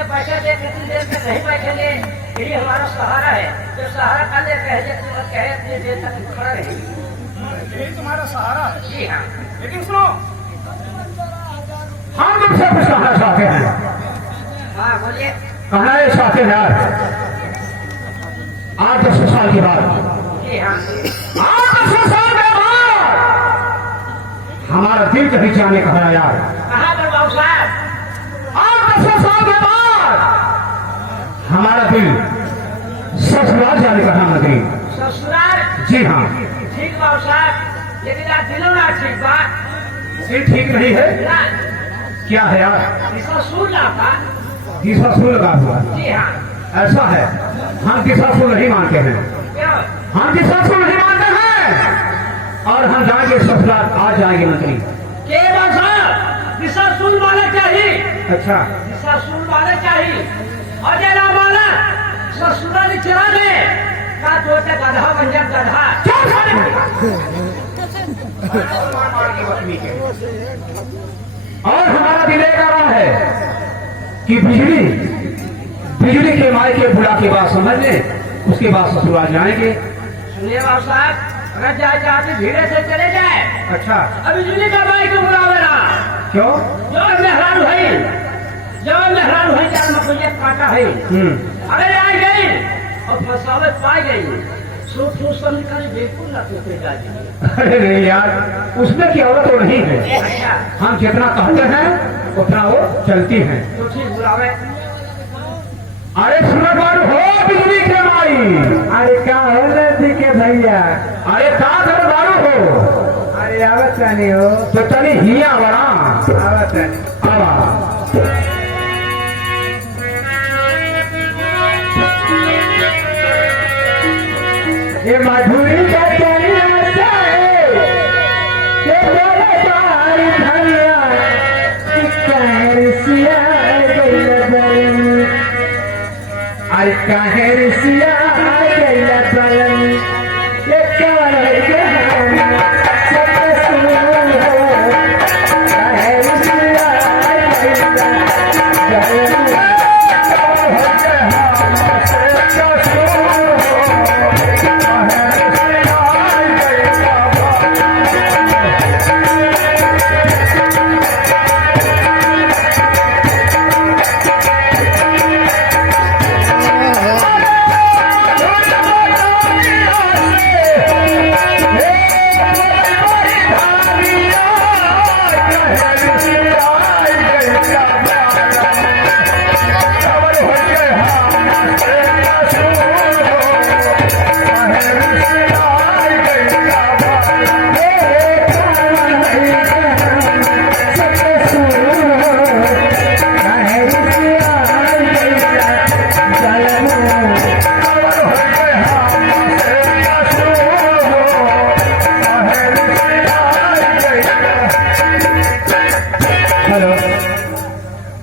से पैसे दे कितनी देर में नहीं बैठेंगे, यही हमारा सहारा है। जो सहारा का ले कहे इतनी देर तक खड़ा रहे, यही तुम्हारा सहारा है। जी हाँ। लेकिन सुनो, हम तुमसे कुछ कहना चाहते हैं। हाँ बोलिए। कहना ये चाहते हैं यार, 8-10 साल के बाद, जी हाँ। 8-10 साल के बाद हमारा दिल कभी जाने कहा यार। कहाँ पर बाबू साहब? 8-10 साल के बाद हमारा दिल ससुराल जाने का मंत्री। ससुराल? जी हाँ। ठीक बाबू साहब, लेकिन आप दिलो ना ठीक बात। दिल ठीक नहीं है? ना, क्या है यार? ससुर ना था। दिशाशूल लगा हुआ। जी हाँ। ऐसा है, हम दिशाशूल नहीं मानते हैं। क्यों? हम दिशाशूल नहीं मानते हैं और हम जाएंगे ससुराल, आज जाएंगे मंत्री। के बाबू साहब, ससुर वाले चाहिए। अच्छा, ससुर वाले चाहिए और ये ना माना ससुराल चला दे का दो गधा बन जा गधा। और हमारा दिल कह रहा है कि बिजली के माई के बुला के बाद समझ लें, उसके बाद ससुराल जाएंगे। सुनिए बाबू साहब, अगर जाए चाहते धीरे से चले जाए। अच्छा, अभी बिजली का माई को बुलावे ना। क्यों? जो मेहरान है जान मकोइया काटा है। अगर आ गई और फसावत पाई गई, सूट समझ कर बिल्कुल न टूटे जाए। अरे नहीं यार, उसमें की औरत तो नहीं है। अच्छा, हम जितना कहते हैं उतना वो चलती हैं। तो ठीक बुलावे। अरे सुनवार हो बिजली के माई। अरे का हो नदी के भैया? अरे का खबरदारू हो? अरे आवत नहीं हो तो चली हिया बड़ा आवत नहीं। आवा। ये मधुरी का चलिया जाए ये बोले बारी धनिया कहरसिया गई बरन। अरे कहरसिया गई बरन ये कर कहरसिया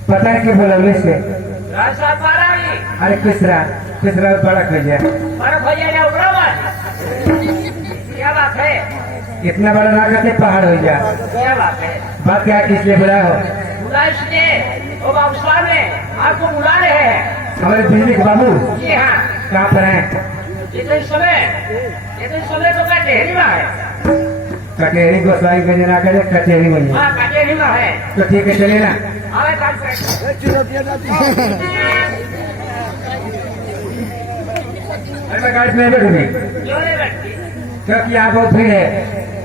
पता है कि बोला से? अरे किसरा बड़ा भैया, बड़ा भैया ने उबरा बात। क्या बात है? इतना बड़ा ना करते पहाड़ हो जा। क्या बात है? बात क्या किसलिए बुलाया हो? बुला इसलिए वो बाबू साहब ने आपको बुला रहे हैं। हमारे बिजली के बाबू जी हाँ। कहाँ पर हैं? इतने समय तो कचहरी में है। कचहरी गोसाई गंज ना करे, कचहरी में हाँ कचहरी में है। तो ठीक है चले ना। आवे काम कर। अरे गाड़ी में बैठूंगी क्यों नहीं बैठती? क्योंकि यहाँ बहुत भीड़ है,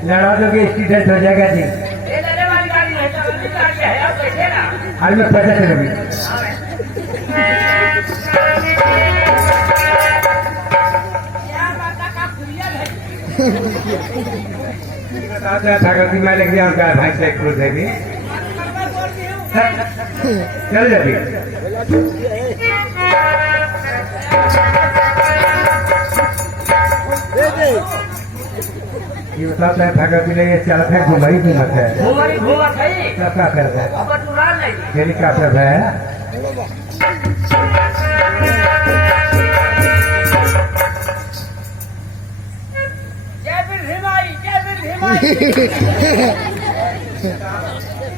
लड़ा दोगे एक्सीडेंट हो जाएगा जी। ये लेने वाली गाड़ी है, चलने गाड़ी है, आप बैठे ना। अरे मैं पैसा चलूंगी। आवे। क्या बात का खुरियल है? ठाकुर मैं लिख दिया उनका भाई से क्रूज है भी चल जाती। ये बताता है ठाकुर जी ने ये चलत है घुमाई घूमत है घूमत है। क्या करता है? अब टुरान नहीं। हेलीकॉप्टर है।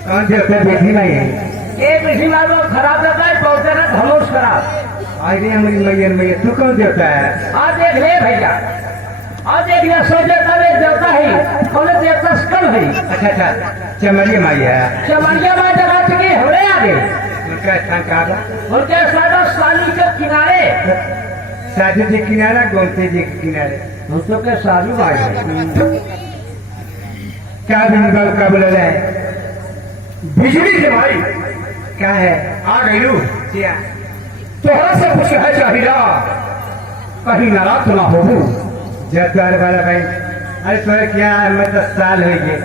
कौन से बेटी नहीं है? एक विधि वालों खराब रहता है, बहुत जरा धमोश करा। आज नहीं हमारी मैया मैया तू कौन देवता है? आज देख ले भैया, आज देख लिया सो देवता में देवता है, कौन देवता कल है? अच्छा अच्छा चमरिया माई है। चमरिया माई जगा चुकी हमरे आगे। उनका स्थान कहाँ था? उनके सादा साली के किनारे, साधु जी किनारा, गोमती जी के किनारे। दोस्तों के सालू भाई क्या दिन का बोला है? बिजली के भाई क्या है? आ गई लू। क्या? तोहरा से कुछ है चाहिए, कहीं नाराज तो ना हो। जब तुम्हारे वाला भाई, अरे तुम्हारे क्या है, मैं 10 साल हो गए।